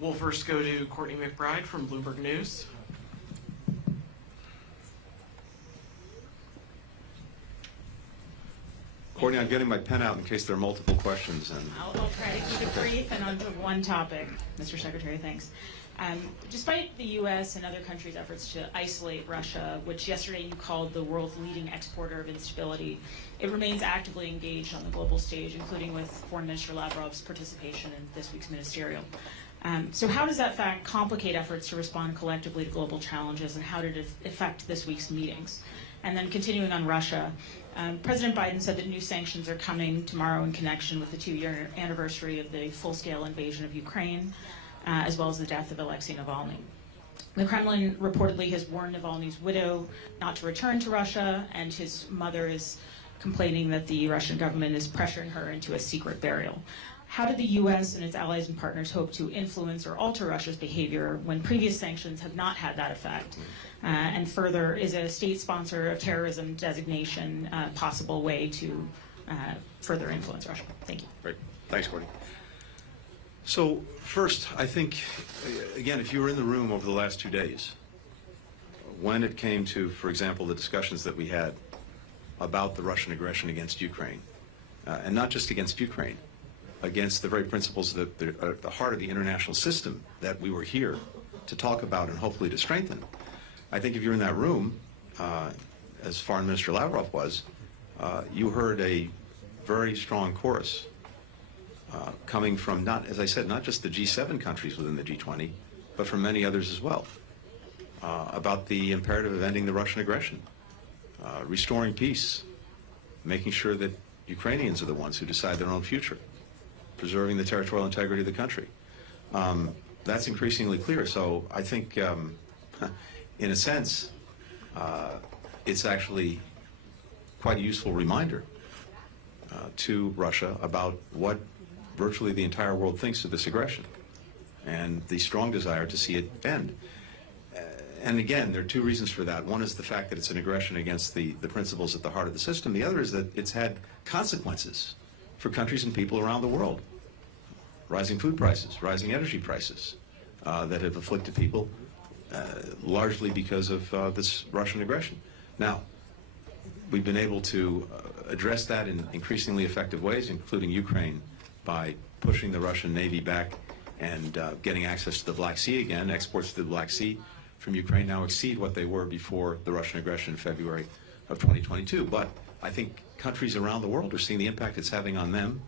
We'll first go to Courtney McBride from Bloomberg News. Courtney, I'm getting my pen out in case there are multiple questions. And I'll try to keep it brief and onto one topic, Mr. Secretary, thanks. Despite the U.S. and other countries' efforts to isolate Russia, which yesterday you called the world's leading exporter of instability, it remains actively engaged on the global stage, including with Foreign Minister Lavrov's participation in this week's ministerial. So how does that fact complicate efforts to respond collectively to global challenges, and how did it affect this week's meetings? And then continuing on Russia, President Biden said that new sanctions are coming tomorrow in connection with the 2-year anniversary of the full-scale invasion of Ukraine, as well as the death of Alexei Navalny. The Kremlin reportedly has warned Navalny's widow not to return to Russia, and his mother is complaining that the Russian government is pressuring her into a secret burial. How did the U.S. and its allies and partners hope to influence or alter Russia's behavior when previous sanctions have not had that effect? And further, is a state sponsor of terrorism designation a possible way to further influence Russia? Thank you. Great. Thanks, Courtney. So first, I think, again, if you were in the room over the last 2 days, when it came to, for example, the discussions that we had about the Russian aggression against Ukraine, and not just against Ukraine, against the very principles that are at the heart of the international system that we were here to talk about and hopefully to strengthen. I think if you're in that room, as Foreign Minister Lavrov was, you heard a very strong chorus coming from, not, as I said, not just the G7 countries within the G20, but from many others as well, about the imperative of ending the Russian aggression, restoring peace, making sure that Ukrainians are the ones who decide their own future, preserving the territorial integrity of the country. That's increasingly clear. So I think, in a sense, it's actually quite a useful reminder to Russia about what virtually the entire world thinks of this aggression and the strong desire to see it end. And again, there are 2 reasons for that. One is the fact that it's an aggression against the principles at the heart of the system. The other is that it's had consequences for countries and people around the world. Rising food prices, rising energy prices that have afflicted people largely because of this Russian aggression. Now, we've been able to address that in increasingly effective ways, including Ukraine, by pushing the Russian Navy back and getting access to the Black Sea again. Exports to the Black Sea from Ukraine now exceed what they were before the Russian aggression in February of 2022. But I think countries around the world are seeing the impact it's having on them,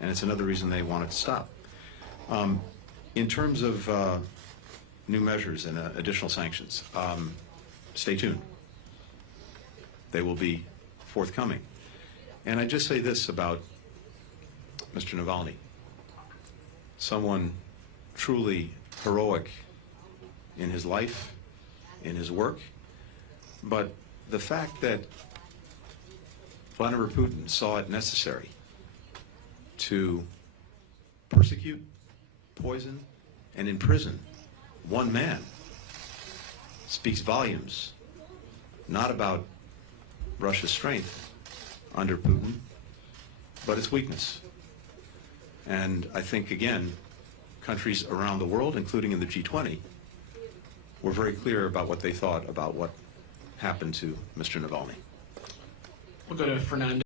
and it's another reason they want it to stop. In terms of new measures and additional sanctions, stay tuned. They will be forthcoming. And I just say this about Mr. Navalny, someone truly heroic in his life, in his work, but the fact that Vladimir Putin saw it necessary to persecute, poison, and imprison one man speaks volumes, not about Russia's strength under Putin, but its weakness. And I think, again, countries around the world, including in the G20, were very clear about what they thought about what happened to Mr. Navalny. We'll go to Fernando.